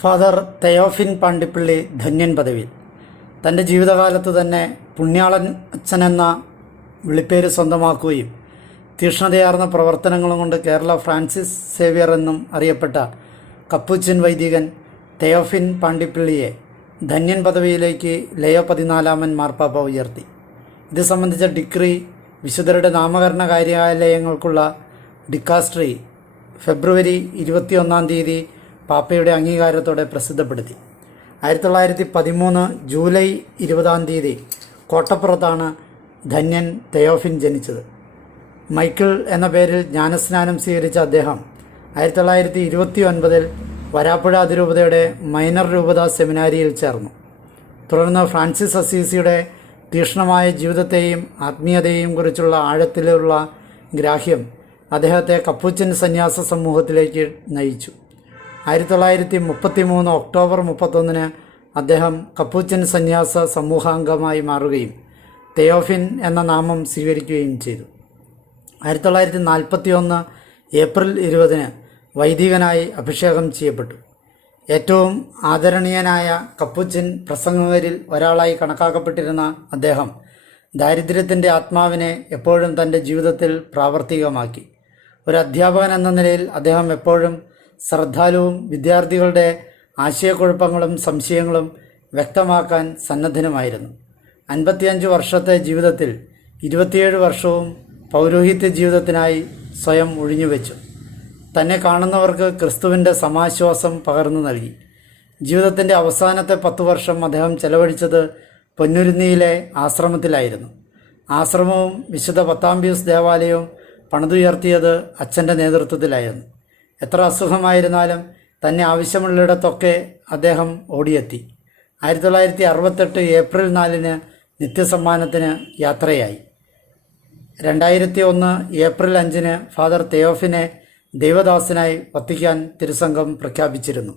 Father തെയോഫിൻ Pandippally ധന്യൻ പദവിയിൽ തൻ്റെ ജീവിതകാലത്ത് തന്നെ പുണ്യാളൻ അച്ഛനെന്ന വിളിപ്പേര് സ്വന്തമാക്കുകയും തീക്ഷ്ണതയാർന്ന പ്രവർത്തനങ്ങളും കൊണ്ട് കേരള ഫ്രാൻസിസ് സേവ്യർ എന്നും അറിയപ്പെട്ട കപ്പുച്ചിൻ വൈദികൻ തെയോഫിൻ പാണ്ടിപ്പള്ളിയെ ധന്യൻ പദവിയിലേക്ക് ലയോ 14 മാർപ്പാപ്പ ഉയർത്തി. ഇത് സംബന്ധിച്ച ഡിക്രി വിശുദ്ധരുടെ നാമകരണ കാര്യാലയങ്ങൾക്കുള്ള ഡിക്കാസ്ട്രി ഫെബ്രുവരി 21 പാപ്പയുടെ അംഗീകാരത്തോടെ പ്രസിദ്ധപ്പെടുത്തി. 1913 ജൂലൈ 20 കോട്ടപ്പുറത്താണ് ധന്യൻ തെയോഫിൻ ജനിച്ചത്. മൈക്കിൾ എന്ന പേരിൽ ജ്ഞാനസ്നാനം സ്വീകരിച്ച അദ്ദേഹം 1929 വരാപ്പുഴ അതിരൂപതയുടെ മൈനർ രൂപതാ സെമിനാരിയിൽ ചേർന്നു. തുടർന്ന് ഫ്രാൻസിസ് അസീസിയുടെ തീക്ഷ്ണമായ ജീവിതത്തെയും ആത്മീയതയെയും കുറിച്ചുള്ള ആഴത്തിലുള്ള ഗ്രാഹ്യം അദ്ദേഹത്തെ കപ്പുച്ചിൻ സന്യാസ സമൂഹത്തിലേക്ക് നയിച്ചു. 1933 ഒക്ടോബർ 31 അദ്ദേഹം കപ്പുച്ചിൻ സന്യാസ സമൂഹാംഗമായി മാറുകയും തെയോഫിൻ എന്ന നാമം സ്വീകരിക്കുകയും ചെയ്തു. 1941 ഏപ്രിൽ 20 വൈദികനായി അഭിഷേകം ചെയ്യപ്പെട്ടു. ഏറ്റവും ആദരണീയനായ കപ്പുച്ചിൻ പ്രസംഗകരിൽ ഒരാളായി കണക്കാക്കപ്പെട്ടിരുന്ന അദ്ദേഹം ദാരിദ്ര്യത്തിൻ്റെ ആത്മാവിനെ എപ്പോഴും തൻ്റെ ജീവിതത്തിൽ പ്രാവർത്തികമാക്കി. ഒരു അധ്യാപകൻ എന്ന നിലയിൽ അദ്ദേഹം എപ്പോഴും ശ്രദ്ധാലുവും വിദ്യാർത്ഥികളുടെ ആശയക്കുഴപ്പങ്ങളും സംശയങ്ങളും വ്യക്തമാക്കാൻ സന്നദ്ധനുമായിരുന്നു. 55 വർഷത്തെ ജീവിതത്തിൽ 27 വർഷവും പൗരോഹിത്യ ജീവിതത്തിനായി സ്വയം ഒഴിഞ്ഞുവെച്ചു. തന്നെ കാണുന്നവർക്ക് ക്രിസ്തുവിൻ്റെ സമാശ്വാസം പകർന്നു നൽകി. ജീവിതത്തിൻ്റെ അവസാനത്തെ 10 വർഷം അദ്ദേഹം ചെലവഴിച്ചത് പൊന്നുരുന്നിയിലെ ആശ്രമത്തിലായിരുന്നു. ആശ്രമവും വിശുദ്ധ പത്താംപിയൂസ് ദേവാലയവും പണിതുയർത്തിയത് അച്ഛൻ്റെ നേതൃത്വത്തിലായിരുന്നു. എത്ര അസുഖമായിരുന്നാലും തന്നെ ആവശ്യമുള്ളിടത്തൊക്കെ അദ്ദേഹം ഓടിയെത്തി. 1968 ഏപ്രിൽ 4 നിത്യസമ്മാനത്തിന് യാത്രയായി. 2001 ഏപ്രിൽ 5 ഫാദർ തെയോഫിനെ ദൈവദാസനായി വത്തിക്കാൻ തിരുസംഘം പ്രഖ്യാപിച്ചിരുന്നു.